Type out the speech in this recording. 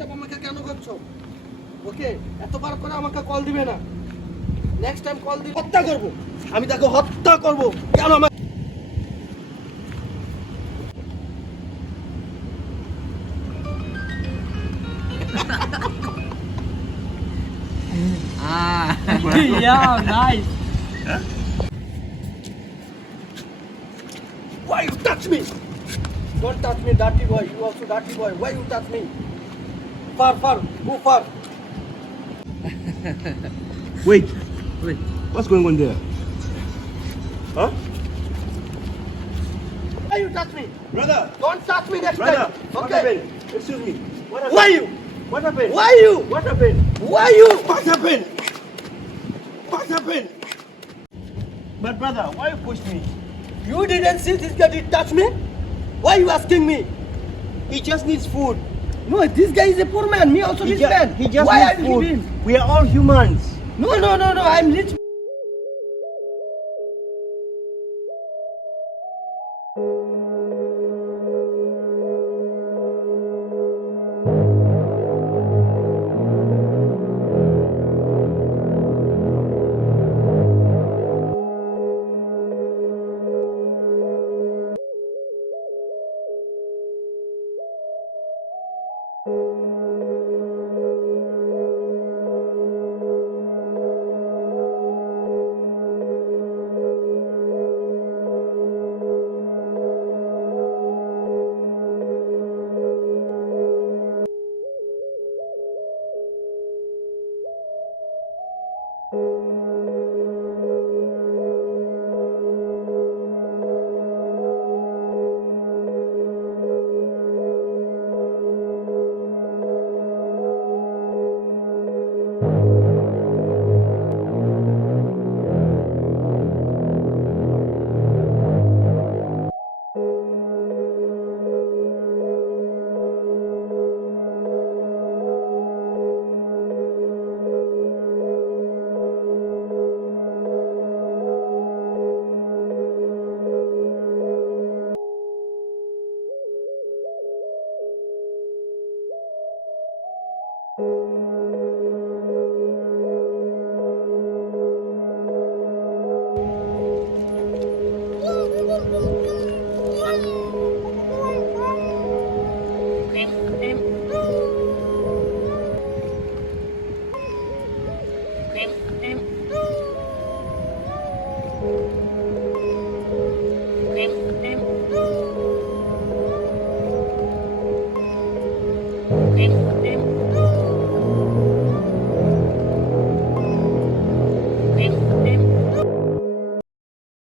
Disturb আমাকে কেন করছো? ওকে, এতবার করে আমাকে কল দিবে না। নেক্সট টাইম কল দিলে হত্যা করব। আমি তাকে হত্যা করব। কেন আমার Yeah, nice. Why you touch me? Don't touch me, dirty boy. You also dirty boy. Why you touch me? Far, far, go far. Wait, Wait. what's going on there? Huh? Why you touch me? Brother, Don't touch me next brother, time. what Okay? happened? Excuse me. What happened? Why you? What happened? Why you? What happened? Why you? What happened? What happened? But brother, why you push me? You didn't see this guy did touch me? Why you asking me? He just needs food. No, this guy is a poor man. Me also rich man. He just Why needs I'm food. giving? We are all humans. No. I'm rich. Em